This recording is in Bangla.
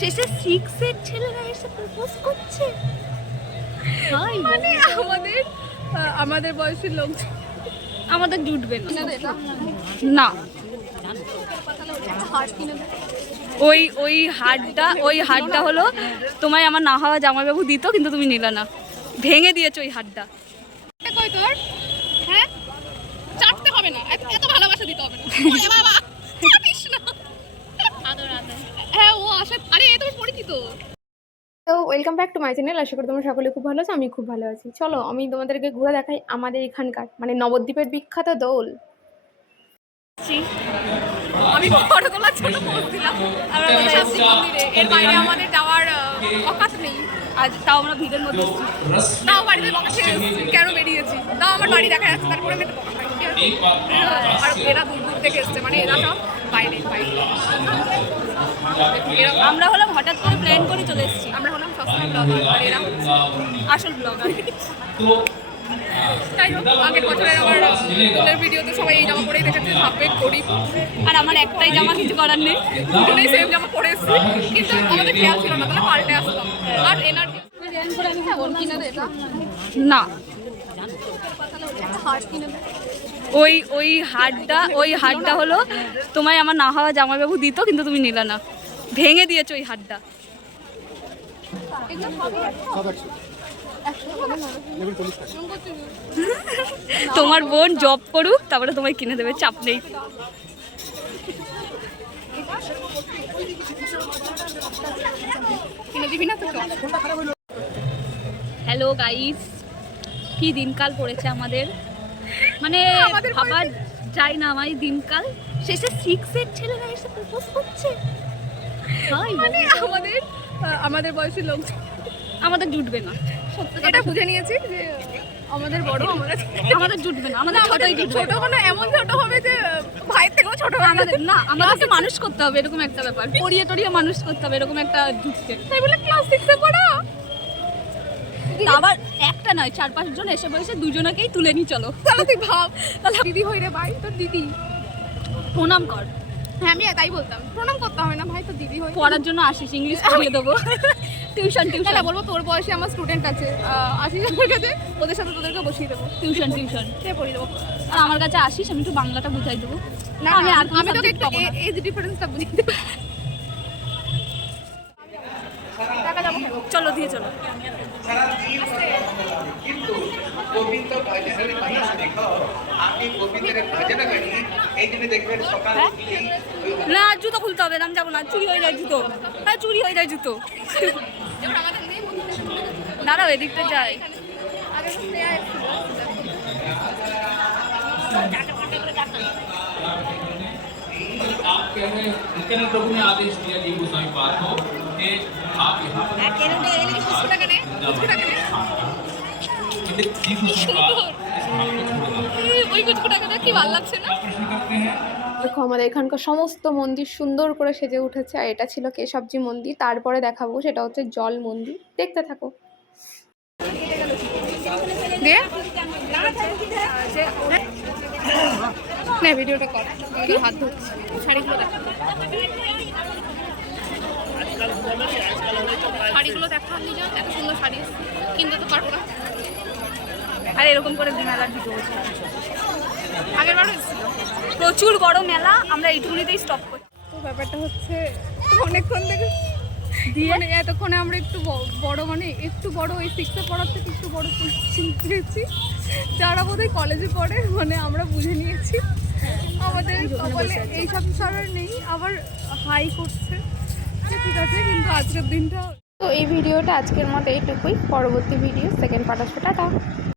শেষে 6 এর ছেলেরা এসে প্রপোজ করছে। মানে আমাদের বয়সের লোক আমাদের জুটবে না। ওই হাড়টা হলো তোমায় আমার না হওয়া জামাইবাবু দিত, কিন্তু তুমি নিলে না, ভেঙে দিয়েছো ওই হাড়টা। কই তোর? হ্যাঁ, চাটতে হবে না, এত ভালোবাসা দিতে হবে না। ওরে বাবা, চাটিস না। আদর আদর। হ্যাঁ, ও আসলে আরে এ তো পরিচিত। তো welcome back to my channel. আশা করি তোমরা সকলে খুব ভালো আছো, আমি খুব ভালো আছি। চলো আমি তোমাদেরকে ঘুরে দেখাই আমাদের এখানকার মানে নবদ্বীপের বিখ্যাত দোল। আমি ফটো তোলার জন্য পোজ দিলাম এর বাইরে আমাদের যাওয়ার অকাত নেই। আজ তাও আমরা ভিড়ের মধ্যে তাও বাড়িতে বকা খেয়ে কেন বেরিয়েছি, তাও আমার বাড়ি দেখা যাচ্ছে, তারপরে আমি বকা খাই। আর এরা দূর দূর থেকে এসছে, মানে এরা সব বাইরে। আমরা হলাম হঠাৎ করে প্ল্যান করে চলে এসেছি। আমরা হলাম সস্তা ব্লগার আর এরা আসল ব্লগার। তাই হোক, আগের বছরের আমার দোলের ভিডিওতে সবাই এই জামা পরেই দেখেছে, ভাববে গরিব। আর আমার একটাই জামা, কিছু করার নেই, দুজনেই সেম জামা পরে এসেছি, কিন্তু আমাদের খেয়াল ছিল না, তাহলে পাল্টে আসতাম। আর এনার্জি না, ওই হাড়টা হলো তোমায় আমার না হওয়া জামাইবাবু দিত, কিন্তু তুমি নিলে না, ভেঙে দিয়েছো ওই হাড়টা। তোমার বোন জব করুক, তারপরে তোমায় কিনে দেবে, চাপ নেই। হ্যালো গাইস, কি দিনকাল পড়েছে আমাদের, মানে ভাবা যায় না আমার দিনকাল। শেষে 6 এর ছেলেরা এসে প্রপোজ করছে। মানে আমাদের বয়সের লোক আমাদের জুটবে না, এটা বুঝে নিয়েছি যে আমাদের বড় আমাদের জুটবে না, আমাদের ছোট মানে এমন ছোট হবে যে ভাইয়ের থেকেও ছোট। আমাদের না, আমাদেরকে মানুষ করতে হবে, এরকম একটা ব্যাপার, পড়িয়ে টড়িয়ে মানুষ করতে হবে, এরকম একটা জুটছে। তাই বলে ক্লাস 6 এ পড়া আবার একটা নয়, 4-5 জন এসে বসে দুজনকেই তুলে নিয়ে চলো। তাহলে তুই ভাব, তাহলে দিদি হই রে ভাই, তোর দিদি প্রণাম কর। হ্যাঁ, আমি তাই বলতাম, প্রণাম করতে হবে না ভাই, তো দিদি হই। পড়ার জন্য আসিস, ইংলিশ পড়িয়ে দেবো। টিউশন বলবো, তোর বয়সে আমার স্টুডেন্ট আছে, আসিস আমার কাছে, ওদের সাথে তোদেরকে বসিয়ে দেবো। টিউশন সে পড়িয়ে দেবো। আর আমার কাছে আসিস, আমি একটু বাংলাটা বুঝাই দেবো। না, আমি তোকে একটু এজ ডিফারেন্সটা বুঝিয়ে দেবো। চলো দিয়ে চলো। না, জুতো খুলতে হবে না, আমি যাবো না, চুরি হয়ে যায় জুতো। হ্যাঁ, চুরি হয়ে যায় জুতো। দাঁড়াও, এদিকটা যাই। प्रभु ने आदेश दिया जी गोस्वामी पाद को कि आप यहाँ पर দেখো আমাদের এখানকার সমস্ত মন্দির সুন্দর করে সেজে উঠেছে, আর এটা ছিল কেশবজি মন্দির। তারপরে দেখাবো সেটা হচ্ছে জল মন্দির, দেখতে থাকো। ভিডিওটা কর, হাত ধরছি, শাড়িগুলো দেখা, শাড়িগুলো দেখা, নিজের এত সুন্দর শাড়ি কিনতে তো পারবো না। আর এরকম করে মেলার ভিডিও আগের বার হয়েছিল, প্রচুর বড় মেলা, আমরা এইটুকুনিতেই স্টপ করি। তো ব্যাপারটা হচ্ছে অনেকক্ষণ থেকে দিয়ে এতক্ষণে আমরা একটু বড়, মানে একটু বড়, ওই 6 এ পড়ার থেকে একটু বড় চিনতেছি, যারা বোধহয় কলেজে পড়ে, মানে আমরা বুঝে নিয়েছি আমাদের কপালে এই সব সারার নেই। আবার হাই করছে, ঠিক আছে, কিন্তু আজকের দিনটা। তো এই ভিডিওটা আজকের মতো এইটুকুই, পরবর্তী ভিডিও সেকেন্ড পার্ট আসবে, টাটা।